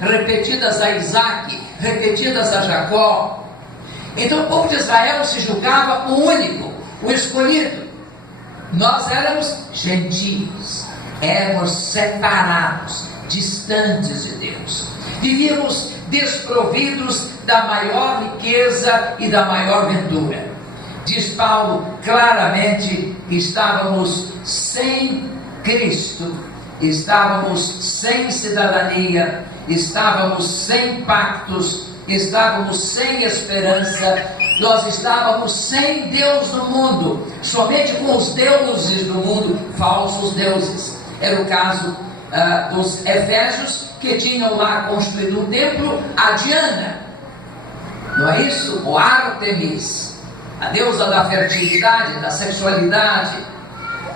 repetidas a Isaac, repetidas a Jacó. Então o povo de Israel se julgava o único, o escolhido. Nós éramos gentios, éramos separados, distantes de Deus. Vivíamos desprovidos da maior riqueza e da maior ventura. Diz Paulo claramente que estávamos sem Cristo, estávamos sem cidadania, estávamos sem pactos, estávamos sem esperança, nós estávamos sem Deus no mundo, somente com os deuses do mundo, falsos deuses. Era o caso dos Efésios, que tinham lá construído um templo a Diana, não é isso? O Ártemis, a deusa da fertilidade, da sexualidade.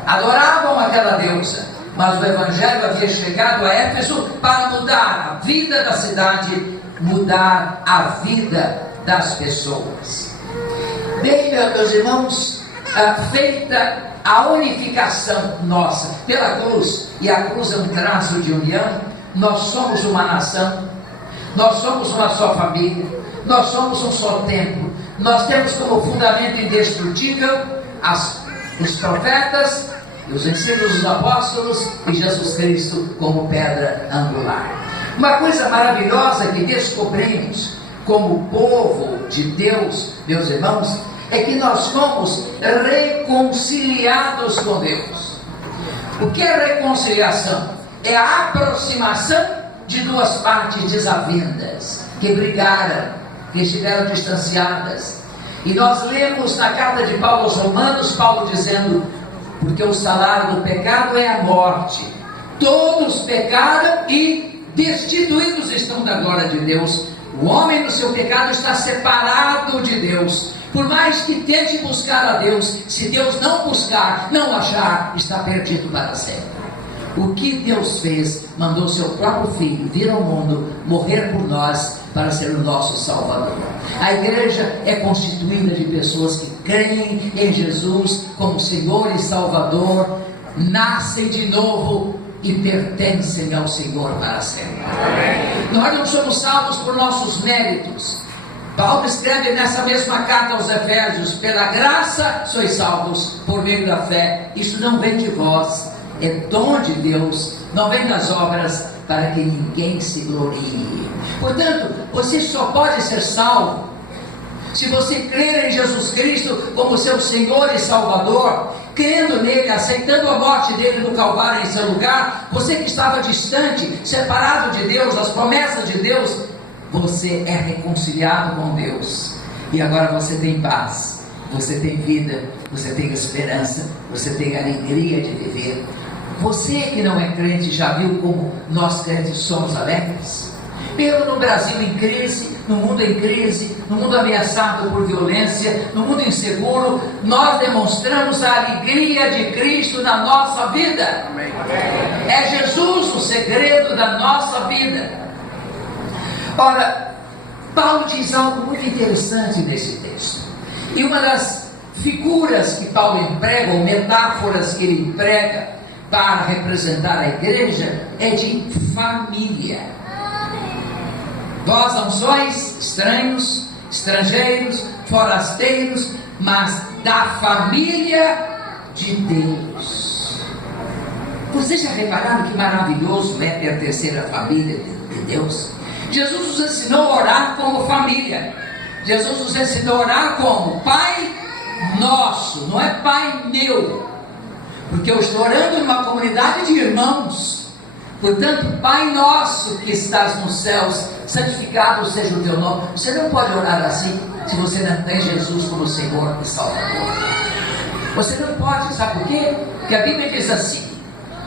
Adoravam aquela deusa, mas o Evangelho havia chegado a Éfeso para mudar a vida da cidade, mudar a vida das pessoas. Bem, meus irmãos, feita a unificação nossa pela cruz, e a cruz é um traço de união, nós somos uma nação, nós somos uma só família, nós somos um só templo, nós temos como fundamento indestrutível os profetas, os ensinos dos apóstolos e Jesus Cristo como pedra angular. Uma coisa maravilhosa que descobrimos como povo de Deus, meus irmãos, é que nós fomos reconciliados com Deus. O que é reconciliação? É a aproximação de duas partes desavindas, que brigaram, que estiveram distanciadas. E nós lemos na carta de Paulo aos Romanos, Paulo dizendo: porque o salário do pecado é a morte, todos pecaram e destituídos estão da glória de Deus. O homem no seu pecado está separado de Deus. Por mais que tente buscar a Deus, se Deus não buscar, não achar, está perdido para sempre. O que Deus fez? Mandou seu próprio Filho vir ao mundo, morrer por nós, para ser o nosso Salvador. A igreja é constituída de pessoas que creem em Jesus como Senhor e Salvador, nascem de novo e pertencem ao Senhor para sempre. Nós não somos salvos por nossos méritos. Paulo escreve nessa mesma carta aos Efésios: pela graça sois salvos por meio da fé. Isso não vem de vós, é dom de Deus, não vem das obras, para que ninguém se glorie. Portanto, você só pode ser salvo se você crer em Jesus Cristo como seu Senhor e Salvador, crendo nele, aceitando a morte dele no Calvário em seu lugar. Você que estava distante, separado de Deus, das promessas de Deus, você é reconciliado com Deus, e agora você tem paz, você tem vida, você tem esperança, você tem alegria de viver. Você que não é crente já viu como nós crentes somos alegres? Mesmo no Brasil em crise, no mundo em crise, no mundo ameaçado por violência, no mundo inseguro, nós demonstramos a alegria de Cristo na nossa vida. Amém. É Jesus o segredo da nossa vida. Ora, Paulo diz algo muito interessante nesse texto, e uma das figuras que Paulo emprega, ou metáforas que ele emprega para representar a igreja, é de família. Vós não sois estranhos, estrangeiros, forasteiros, mas da família de Deus. Vocês já repararam que maravilhoso é pertencer à família de Deus? Jesus nos ensinou a orar como família. Jesus nos ensinou a orar como Pai Nosso, não é Pai meu, porque eu estou orando em uma comunidade de irmãos. Portanto, Pai Nosso que estás nos céus, santificado seja o teu nome. Você não pode orar assim se você não tem Jesus como Senhor e Salvador. Você não pode, sabe por quê? Porque a Bíblia diz assim: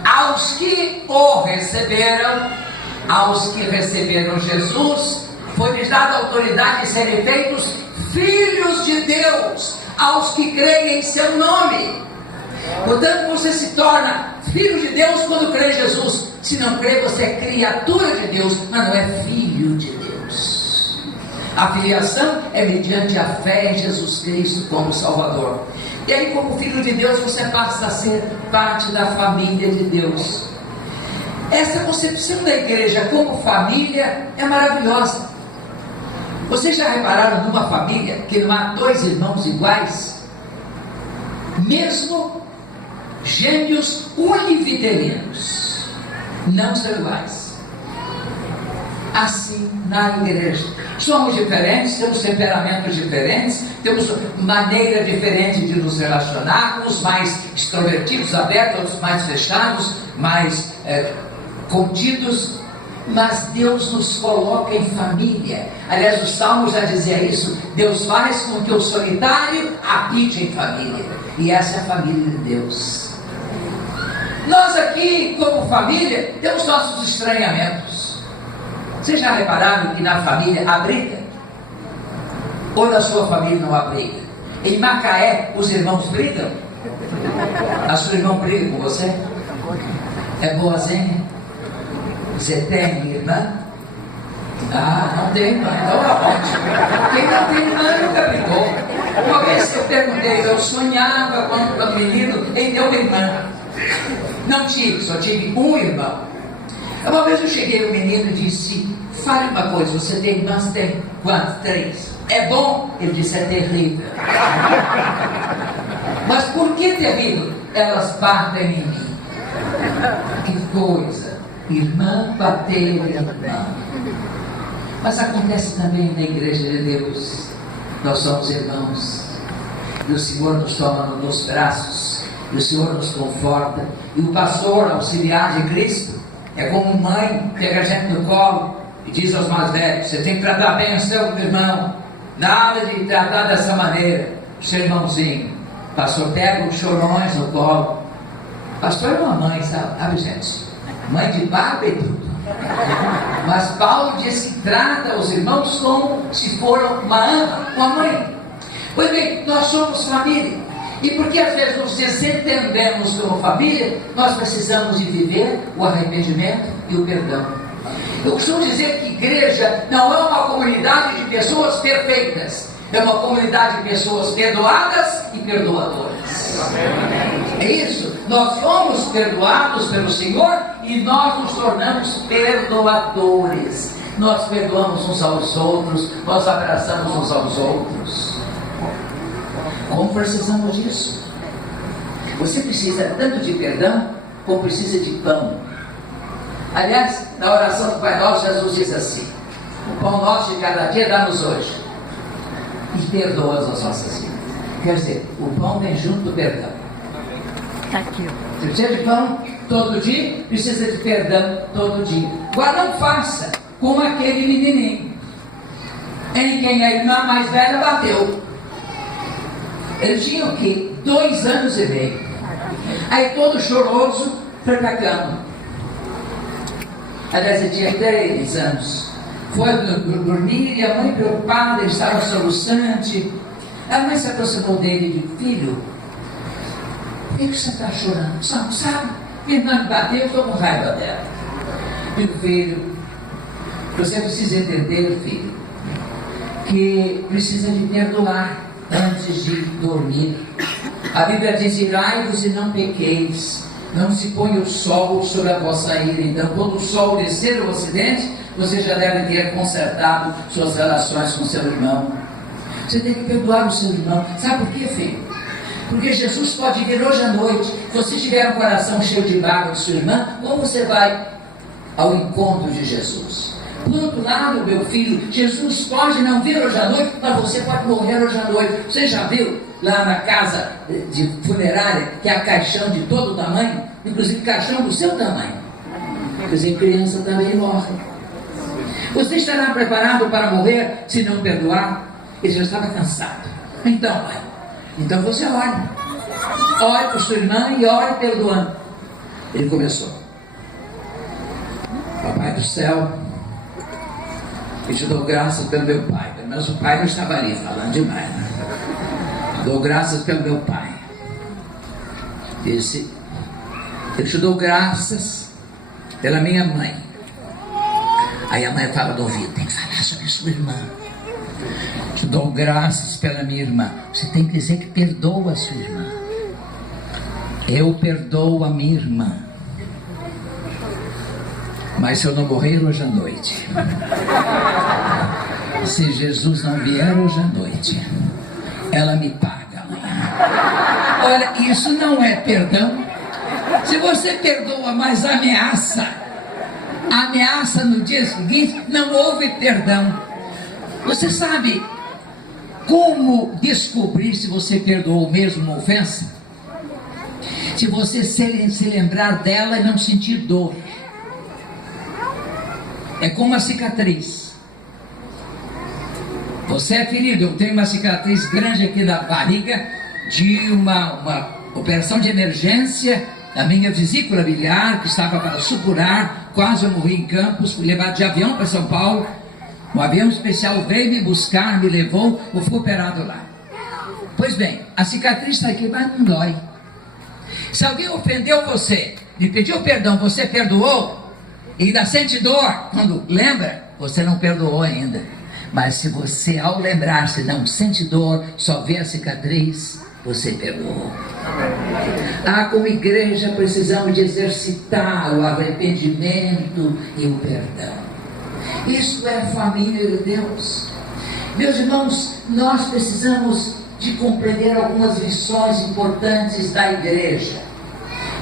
aos que o receberam, aos que receberam Jesus, foi-lhes dada a autoridade de serem feitos filhos de Deus, aos que creem em seu nome. Portanto, você se torna filho de Deus quando crê em Jesus. Se não crê, você é criatura de Deus, mas não é filho de Deus. A filiação é mediante a fé em Jesus Cristo como Salvador. E aí, como filho de Deus, você passa a ser parte da família de Deus. Essa concepção da igreja como família é maravilhosa. Vocês já repararam numa família que não há dois irmãos iguais? Mesmo gêmeos univitelinos não são iguais. Assim na igreja. Somos diferentes, temos temperamentos diferentes, temos maneira diferente de nos relacionar, uns mais extrovertidos, abertos, outros mais fechados, mais contidos, mas Deus nos coloca em família. Aliás, o Salmo já dizia isso: Deus faz com que o solitário habite em família, e essa é a família de Deus. Nós aqui, como família, temos nossos estranhamentos. Vocês já repararam que na família há briga? Ou na sua família não há briga? Em Macaé, os irmãos brigam? A sua irmã briga com você? É boazinha? Você tem irmã? Ah, não tem irmã, então é ótimo. Quem não tem irmã nunca brigou. Uma vez eu perguntei, eu sonhava quando menino em ter uma irmã. Não tive, só tive um irmão. Uma vez eu cheguei, o menino disse: fale uma coisa, você tem irmãs? Tem quantas? 3. É bom? Ele disse: é terrível. Mas por que terrível? Elas batem em mim. Que coisa. Irmã bater em irmã. Mas acontece também na igreja de Deus. Nós somos irmãos, e o Senhor nos toma nos braços, e o Senhor nos conforta, e o pastor auxiliar de Cristo é como mãe, pega a gente no colo e diz aos mais velhos: você tem que tratar bem o seu irmão, nada de tratar dessa maneira. Seu irmãozinho, o pastor pega os chorões no colo. Pastor é uma mãe, sabe gente? Mãe de barba e tudo. Mas Paulo diz que trata os irmãos como se foram uma mãe. Pois bem, nós somos família. E porque às vezes nos desentendemos como família, nós precisamos de viver o arrependimento e o perdão. Eu costumo dizer que igreja não é uma comunidade de pessoas perfeitas, é uma comunidade de pessoas perdoadas e perdoadoras. É isso. Nós fomos perdoados pelo Senhor e nós nos tornamos perdoadores. Nós perdoamos uns aos outros, nós abraçamos uns aos outros. Como precisamos disso? Você precisa tanto de perdão como precisa de pão. Aliás, na oração do Pai Nosso, Jesus diz assim: o pão nosso de cada dia dá-nos hoje, e perdoa as nossas vidas. Quer dizer, o pão vem junto do perdão. Está aqui. Você precisa de pão todo dia, precisa de perdão todo dia. Agora não faça como aquele menininho em quem a irmã mais velha bateu. Ele tinha o quê? 2 anos e meio. Aí todo choroso foi para a cama. Aliás, ele tinha 3 anos. Foi dormir e a mãe preocupada, ele estava soluçante. A mãe se aproximou dele e disse: filho, por que você está chorando? Não sabe? Minha irmã me bateu, estou com raiva dela. Digo: filho, você precisa entender, filho, que precisa de perdoar antes de dormir. A Bíblia diz: irai-vos e não pequeis, não se põe o sol sobre a vossa ira. Então, quando o sol descer no ocidente, você já deve ter consertado suas relações com seu irmão. Você tem que perdoar o seu irmão. Sabe por quê, filho? Porque Jesus pode vir hoje à noite. Se você tiver um coração cheio de mágoa de sua irmã, como você vai ao encontro de Jesus? Por outro lado, meu filho, Jesus pode não vir hoje à noite, mas você pode morrer hoje à noite. Você já viu lá na casa de funerária que há caixão de todo tamanho, inclusive caixão do seu tamanho? Quer dizer, criança também morre. Você estará preparado para morrer se não perdoar? Ele já estava cansado. Então, pai, então você ore. Ore por sua irmã e ore perdoando. Ele começou: Papai do céu, eu te dou graças pelo meu pai. Pelo menos o pai não estava ali falando demais, né? Dou graças pelo meu pai. Disse: eu te dou graças pela minha mãe. Aí a mãe fala do ouvido: tem que falar sobre a sua irmã. Te dou graças pela minha irmã. Você tem que dizer que perdoa a sua irmã. Eu perdoo a minha irmã. Mas se eu não morrer hoje à noite, se Jesus não vier hoje à noite, ela me paga amanhã. Olha, isso não é perdão. Se você perdoa, mas ameaça no dia seguinte, não houve perdão. Você sabe como descobrir se você perdoou mesmo uma ofensa? Se você se lembrar dela e não sentir dor. É como uma cicatriz. Você é ferido. Eu tenho uma cicatriz grande aqui na barriga de uma operação de emergência da minha vesícula biliar, que estava para supurar. Quase eu morri em Campos. Fui levado de avião para São Paulo. Um avião especial veio me buscar, me levou. Eu fui operado lá. Pois bem, a cicatriz está aqui, mas não dói. Se alguém ofendeu você, lhe pediu perdão, você perdoou, e ainda sente dor quando lembra, você não perdoou ainda. Mas se você, ao lembrar-se, não sente dor, só vê a cicatriz, você perdoou. Como igreja precisamos de exercitar o arrependimento e o perdão. Isso é a família de Deus. Meus irmãos, nós precisamos de compreender algumas lições importantes da igreja.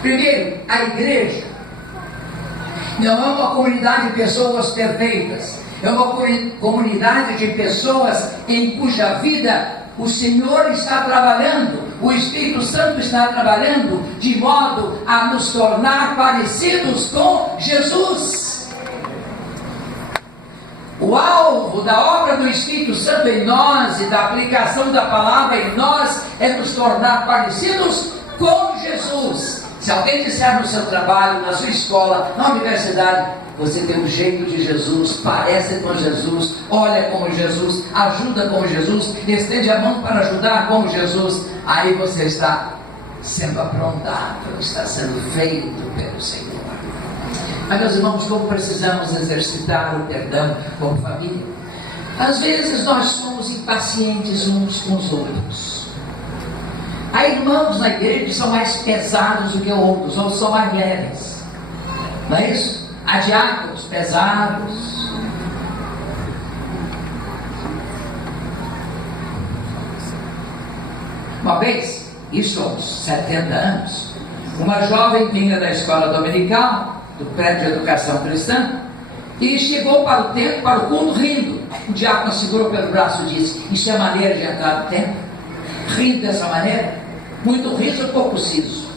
Primeiro, a igreja não é uma comunidade de pessoas perfeitas, é uma comunidade de pessoas em cuja vida o Senhor está trabalhando, o Espírito Santo está trabalhando de modo a nos tornar parecidos com Jesus. O alvo da obra do Espírito Santo em nós e da aplicação da palavra em nós é nos tornar parecidos com Jesus. Se alguém disser no seu trabalho, na sua escola, na universidade, você tem um jeito de Jesus, parece com Jesus, olha como Jesus, ajuda como Jesus, estende a mão para ajudar como Jesus, aí você está sendo aprontado, está sendo feito pelo Senhor. Mas, meus irmãos, como precisamos exercitar o perdão como família? Às vezes nós somos impacientes uns com os outros. Há irmãos na igreja que são mais pesados do que outros, ou são mais leves. Não é isso? Há diáconos pesados. Uma vez, isso há uns 70 anos, uma jovem vinha da escola dominical, do prédio de educação cristã, e chegou para o templo, para o culto, rindo. O diácono segurou pelo braço e disse: isso é maneira de entrar no templo? Rindo dessa maneira? Muito riso, pouco siso.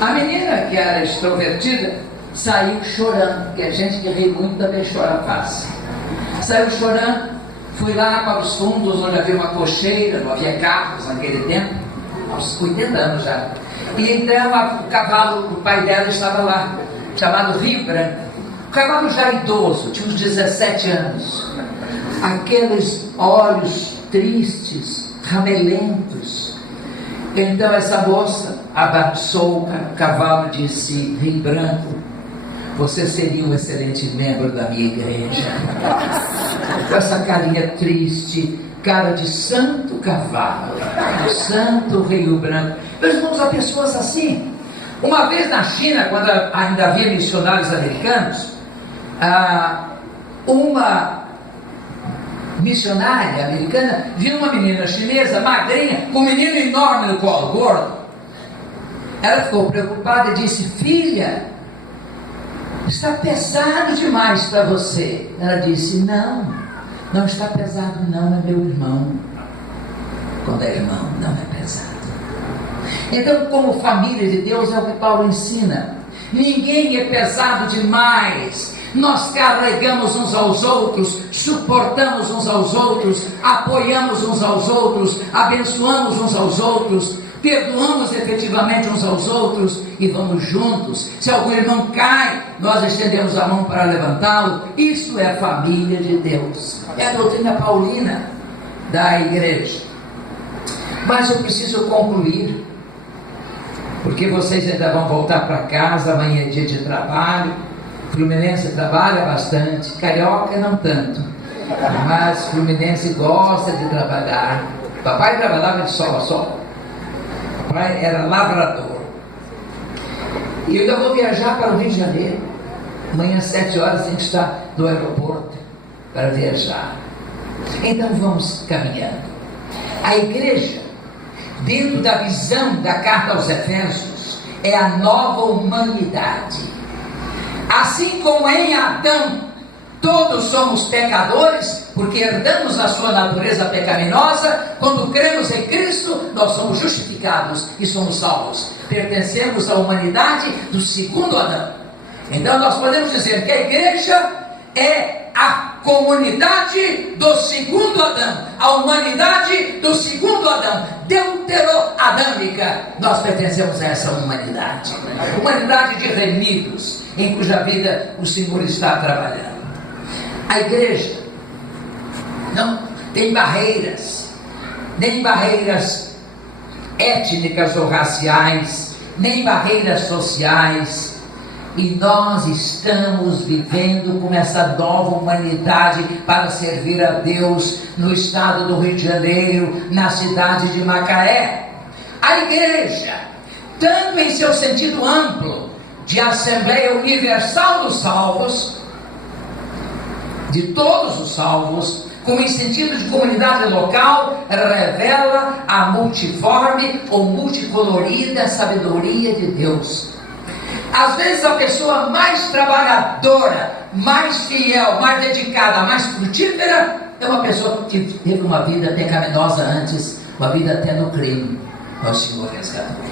A menina, que era extrovertida, saiu chorando, porque a gente que ri muito também chora fácil. Saiu chorando, fui lá para os fundos, onde havia uma cocheira, não havia carros naquele tempo, há uns 80 anos já. E então o cavalo, o pai dela estava lá, chamado Rio Branco. O cavalo já idoso, tinha uns 17 anos. Aqueles olhos tristes, ramelentos. Então essa moça abraçou o cavalo e disse: Rio Branco, você seria um excelente membro da minha igreja. Com essa carinha triste, cara de santo cavalo, santo Rio Branco. Meus irmãos, há pessoas assim. Uma vez na China, quando ainda havia missionários americanos, uma missionária americana viu uma menina chinesa, magrinha, com um menino enorme no colo, gordo. Ela ficou preocupada e disse: filha, está pesado demais para você. Ela disse: não está pesado não, é meu irmão. Quando é irmão, não é pesado. Então, como família de Deus, é o que Paulo ensina: ninguém é pesado demais. Nós carregamos uns aos outros, suportamos uns aos outros, apoiamos uns aos outros, abençoamos uns aos outros, perdoamos efetivamente uns aos outros e vamos juntos. Se algum irmão cai, nós estendemos a mão para levantá-lo. Isso é a família de Deus, é a doutrina paulina da igreja. Mas eu preciso concluir, porque vocês ainda vão voltar para casa, amanhã é dia de trabalho. Fluminense trabalha bastante, carioca não tanto, mas Fluminense gosta de trabalhar. Papai trabalhava de sol a sol, papai era lavrador. E eu ainda vou viajar para o Rio de Janeiro. Amanhã às 7 horas a gente está no aeroporto para viajar. Então vamos caminhando. A igreja, dentro da visão da carta aos Efésios, é a nova humanidade. Assim como em Adão todos somos pecadores, porque herdamos a sua natureza pecaminosa, quando cremos em Cristo, nós somos justificados e somos salvos. Pertencemos à humanidade do segundo Adão. Então nós podemos dizer que a igreja é a comunidade do segundo Adão, a humanidade do segundo Adão, deuteroadâmica. Nós pertencemos a essa humanidade, humanidade de remidos, em cuja vida o Senhor está trabalhando. A igreja não tem barreiras, nem barreiras étnicas ou raciais, nem barreiras sociais. E nós estamos vivendo com essa nova humanidade para servir a Deus no estado do Rio de Janeiro, na cidade de Macaé. A igreja, tanto em seu sentido amplo, de Assembleia Universal dos Salvos, de todos os salvos, como em sentido de comunidade local, revela a multiforme ou multicolorida sabedoria de Deus. Às vezes a pessoa mais trabalhadora, mais fiel, mais dedicada, mais frutífera, é uma pessoa que teve uma vida pecaminosa antes, uma vida até no crime. O Senhor resgatou.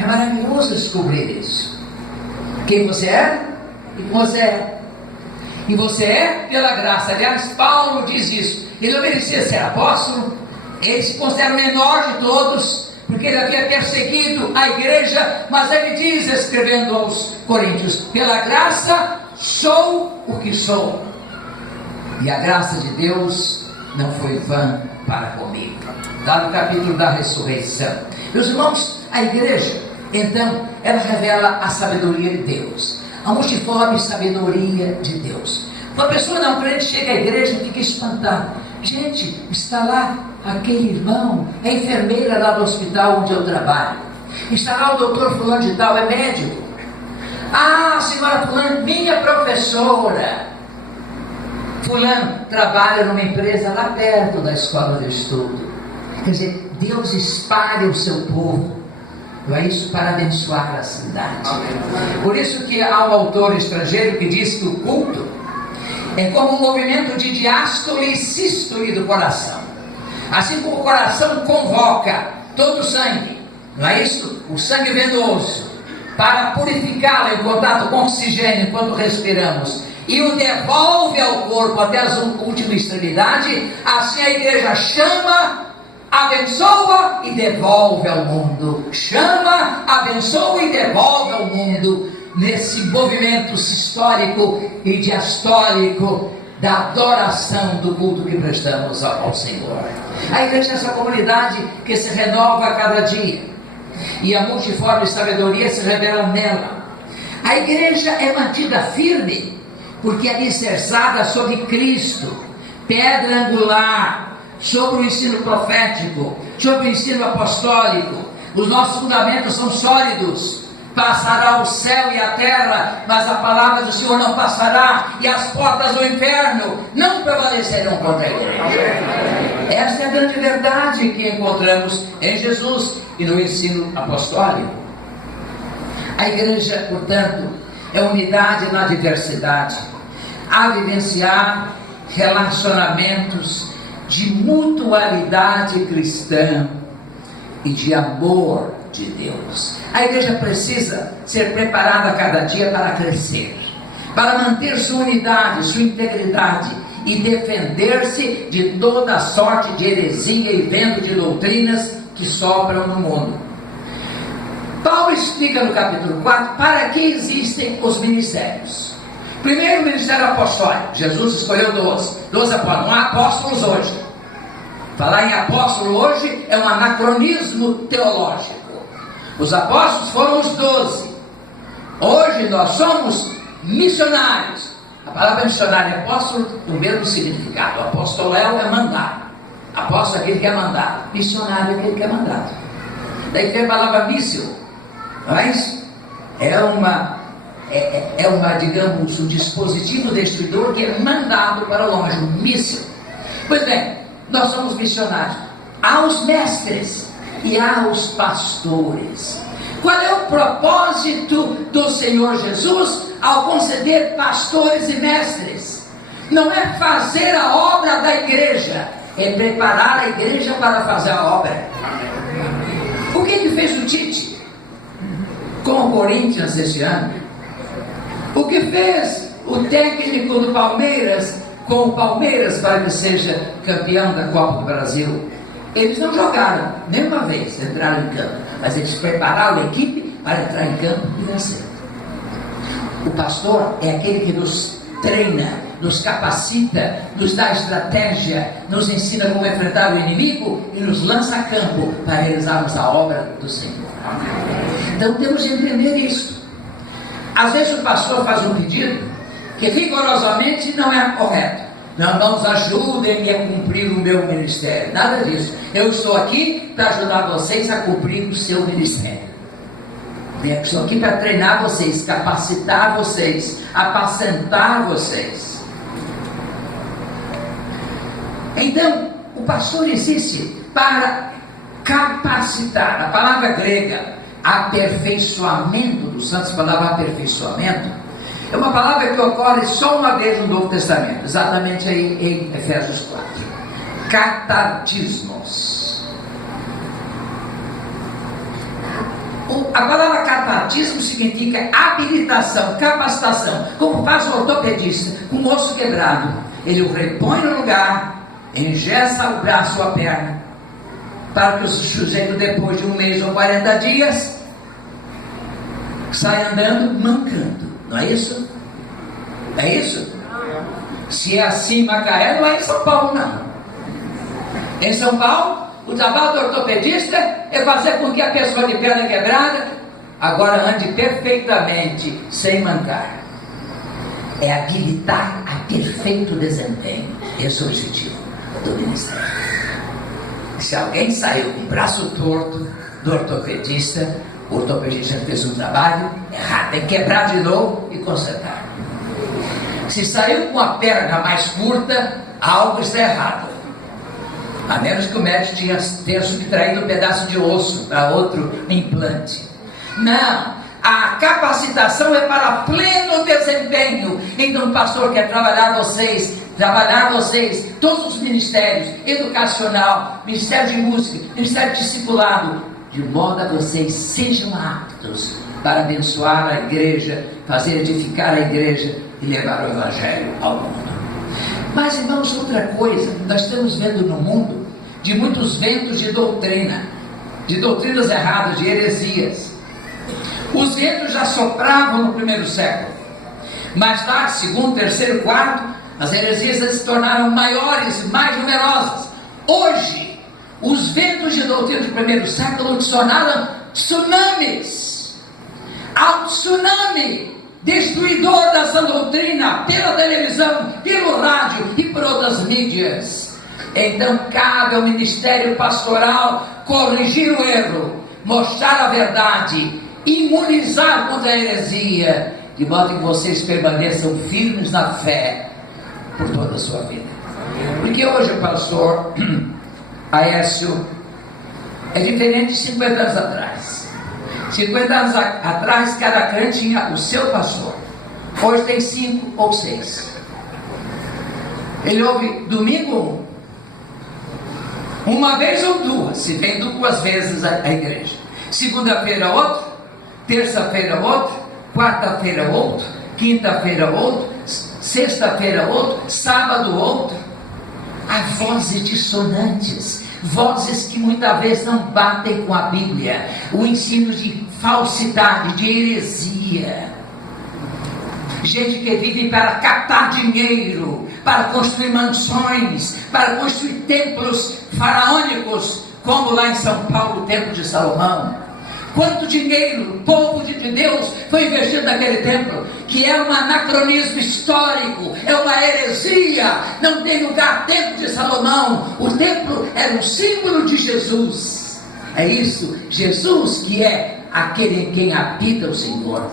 É maravilhoso descobrir isso. Quem você é e quem você é. E você é pela graça. Aliás, Paulo diz isso. Ele não merecia ser apóstolo, ele se considera o menor de todos, porque ele havia perseguido a igreja, mas ele diz, escrevendo aos Coríntios: pela graça sou o que sou, e a graça de Deus não foi vã para comigo. Lá no capítulo da ressurreição. Meus irmãos, a igreja, então, ela revela a sabedoria de Deus, a multiforme sabedoria de Deus. Uma pessoa não crente chega à igreja e fica espantada. Gente, está lá aquele irmão, é enfermeira lá do hospital onde eu trabalho. Está lá o doutor fulano de tal, é médico. Ah, senhora fulano, minha professora. Fulano trabalha numa empresa lá perto da escola de estudo. Quer dizer, Deus espalha o seu povo. Não é isso? Para abençoar a cidade. Por isso que há um autor estrangeiro que diz que o culto é como um movimento de diástole e sístole do coração. Assim como o coração convoca todo o sangue, não é isso? O sangue venoso, para purificá-lo em contato com oxigênio enquanto respiramos, e o devolve ao corpo até a última extremidade. Assim a igreja chama, abençoa e devolve ao mundo. Chama, abençoa e devolve ao mundo, nesse movimento sistólico e diastólico da adoração do culto que prestamos ao Senhor. A igreja é essa comunidade que se renova a cada dia, e a multiforme sabedoria se revela nela. A igreja é mantida firme porque é alicerçada sobre Cristo, pedra angular, sobre o ensino profético, sobre o ensino apostólico. Os nossos fundamentos são sólidos. Passará o céu e a terra, mas a palavra do Senhor não passará, e as portas do inferno não prevalecerão contra a igreja. Essa é a grande verdade que encontramos em Jesus e no ensino apostólico. A igreja, portanto, é unidade na diversidade, a vivenciar relacionamentos de mutualidade cristã e de amor de Deus. A igreja precisa ser preparada a cada dia para crescer, para manter sua unidade, sua integridade e defender-se de toda sorte de heresia e vento de doutrinas que sopram no mundo. Paulo explica no capítulo 4 para que existem os ministérios. Primeiro, o ministério apostólico. Jesus escolheu 12 apóstolos. Não há apóstolos hoje. Falar em apóstolo hoje é um anacronismo teológico. Os apóstolos foram os 12. Hoje nós somos missionários. A palavra missionário e apóstolo tem o mesmo significado. O apostoléu é mandar. Apóstolo é aquele que é mandado. Missionário é aquele que é mandado. Daí tem a palavra missio. Mas é digamos, um dispositivo destruidor que é mandado para longe, um míssil. Pois bem, nós somos missionários aos mestres e aos pastores. Qual é o propósito do Senhor Jesus ao conceder pastores e mestres? Não é fazer a obra da igreja, é preparar a igreja para fazer a obra. O que fez o Tite com o Corinthians esse ano? O que fez o técnico do Palmeiras com o Palmeiras para que seja campeão da Copa do Brasil? Eles não jogaram nenhuma vez, entraram em campo, mas eles prepararam a equipe para entrar em campo e vencer. O pastor é aquele que nos treina, nos capacita, nos dá estratégia, nos ensina como enfrentar o inimigo e nos lança a campo para realizarmos a obra do Senhor. Então temos de entender isso. Às vezes o pastor faz um pedido que rigorosamente não é correto. Não, irmãos, ajudem-me a cumprir o meu ministério. Nada disso. Eu estou aqui para ajudar vocês a cumprir o seu ministério. Eu estou aqui para treinar vocês, capacitar vocês, apacentar vocês. Então, o pastor existe para capacitar. A palavra grega, aperfeiçoamento dos santos, a palavra aperfeiçoamento, é uma palavra que ocorre só uma vez no Novo Testamento, exatamente aí em Efésios 4. Catartismos. A palavra catartismo significa habilitação, capacitação, como faz o ortopedista com o osso quebrado. Ele o repõe no lugar, engessa o braço ou a perna, para que o sujeito, depois de 1 mês ou 40 dias, saia andando mancando. Não é isso? É isso? Se é assim em Macaé, não é em São Paulo, não. Em São Paulo, o trabalho do ortopedista é fazer com que a pessoa de perna quebrada agora ande perfeitamente, sem mancar. É habilitar a perfeito desempenho. Esse é o objetivo do ministério. Se alguém saiu com o braço torto do ortopedista, o ortopedista fez um trabalho errado, tem que quebrar de novo e consertar. Se saiu com a perna mais curta, algo está errado. A menos que o médico tenha subtraído um pedaço de osso para outro implante. Não, a capacitação é para pleno desempenho. Então o pastor quer trabalhar vocês, todos os ministérios, educacional, ministério de música, ministério de discipulado, de modo a vocês sejam aptos para abençoar a igreja, fazer edificar a igreja e levar o evangelho ao mundo. Mas, irmãos, outra coisa, nós estamos vendo no mundo de muitos ventos de doutrina, de doutrinas erradas, de heresias. Os ventos já sopravam no primeiro século. Mais tarde, segundo, terceiro, quarto, as heresias se tornaram maiores, mais numerosas. Hoje, os ventos de doutrina do primeiro século se tornaram tsunamis. Há um tsunami destruidor dessa doutrina pela televisão, pelo rádio e por outras mídias. Então cabe ao ministério pastoral corrigir o erro, mostrar a verdade, imunizar contra a heresia, de modo que vocês permaneçam firmes na fé por toda a sua vida. Porque hoje o pastor Aécio é diferente de 50 anos atrás. 50 anos atrás, cada crente tinha o seu pastor. Hoje tem 5 ou 6. Ele ouve domingo uma vez ou duas, se vem 2 vezes à igreja. Segunda-feira outro, terça-feira outro, quarta-feira outro, quinta-feira outro, sexta-feira outro, sábado outro. Há vozes dissonantes, vozes que muitas vezes não batem com a Bíblia, o ensino de falsidade, de heresia. Gente que vive para captar dinheiro, para construir mansões, para construir templos faraônicos, como lá em São Paulo, o Templo de Salomão. Quanto dinheiro o povo de Deus foi investido naquele templo, que é um anacronismo histórico, é uma heresia, não tem lugar. Templo de Salomão, o templo era um símbolo de Jesus, É isso, Jesus que é aquele em quem habita o Senhor.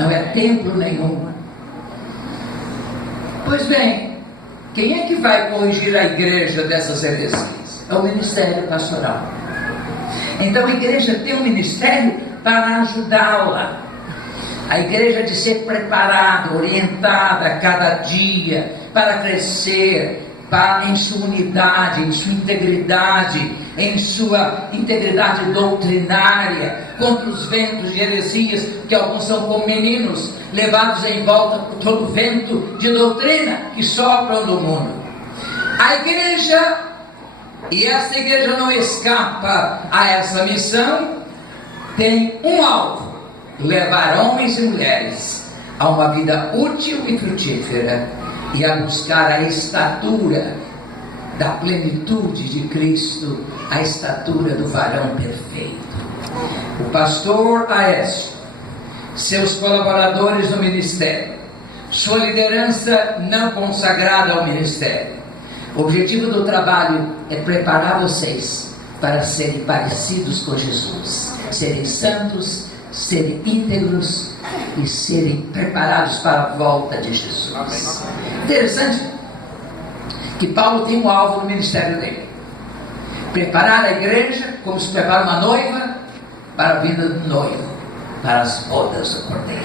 Não é templo nenhum. Pois bem, quem é que vai corrigir a igreja dessas heresias? É o ministério pastoral. Então a igreja tem um ministério para ajudá-la. A igreja de ser preparada, orientada a cada dia para crescer em sua unidade, em sua integridade doutrinária, contra os ventos de heresias, que alguns são como meninos, levados em volta por todo vento de doutrina que sopram do mundo. A igreja, e essa igreja não escapa a essa missão, tem um alvo: levar homens e mulheres a uma vida útil e frutífera, e a buscar a estatura da plenitude de Cristo, a estatura do varão perfeito. O pastor Aécio, seus colaboradores no ministério, sua liderança não consagrada ao ministério. O objetivo do trabalho é preparar vocês para serem parecidos com Jesus, serem santos, serem íntegros e serem preparados para a volta de Jesus. Interessante que Paulo tem um alvo no ministério dele: preparar a igreja como se prepara uma noiva para a vinda do noivo, para as bodas do Cordeiro.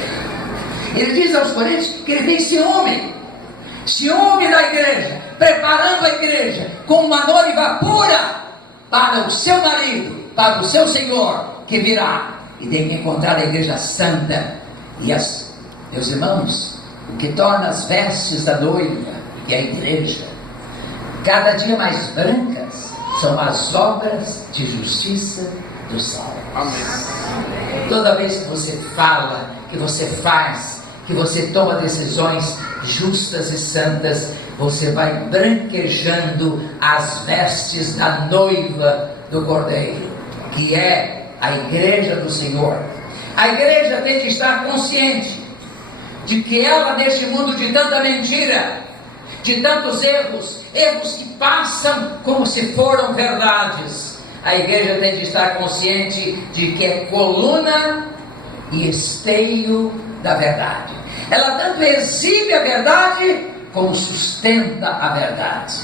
Ele diz aos Coríntios que ele tem ciúme da igreja, preparando a igreja como uma noiva pura para o seu marido, para o seu Senhor que virá, e tem que encontrar a igreja santa. E meus irmãos, o que torna as vestes da noiva e a igreja cada dia mais brancas são as obras de justiça dos salvos. Amém. Toda vez que você fala, que você faz, que você toma decisões justas e santas, você vai branquejando as vestes da noiva do Cordeiro, que é a igreja do Senhor. A igreja tem que estar consciente de que ela, neste mundo de tanta mentira, de tantos erros que passam como se foram verdades, a igreja tem que estar consciente de que é coluna e esteio da verdade. Ela tanto exibe a verdade como sustenta a verdade,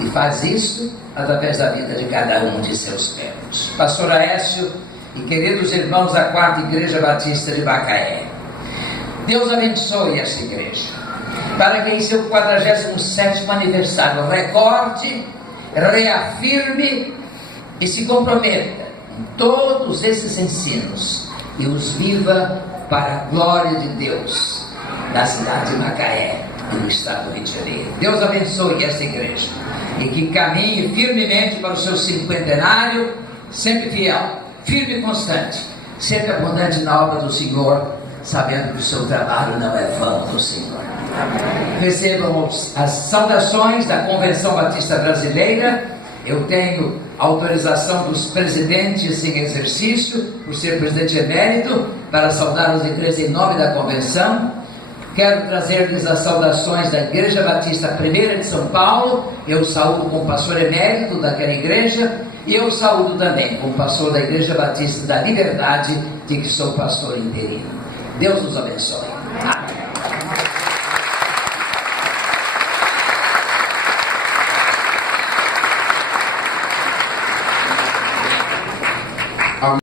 e faz isso através da vida de cada um de seus membros. Pastor Aécio e queridos irmãos da 4ª Igreja Batista de Macaé, Deus abençoe essa igreja, para que em seu 47º aniversário recorde, reafirme e se comprometa em todos esses ensinos e os viva para a glória de Deus na cidade de Macaé e no estado do Rio de Janeiro. Deus abençoe essa igreja e que caminhe firmemente para o seu 50º, sempre fiel, firme e constante, sempre abundante na obra do Senhor, sabendo que o seu trabalho não é vão do Senhor. Recebam as saudações da Convenção Batista Brasileira. Eu tenho autorização dos presidentes em exercício, por ser presidente emérito, para saudar as igrejas em nome da convenção. Quero trazer-lhes as saudações da Igreja Batista Primeira de São Paulo. Eu saúdo como pastor emérito daquela igreja, e eu saúdo também como pastor da Igreja Batista da Liberdade, de que sou pastor interino. Deus nos abençoe. Amém.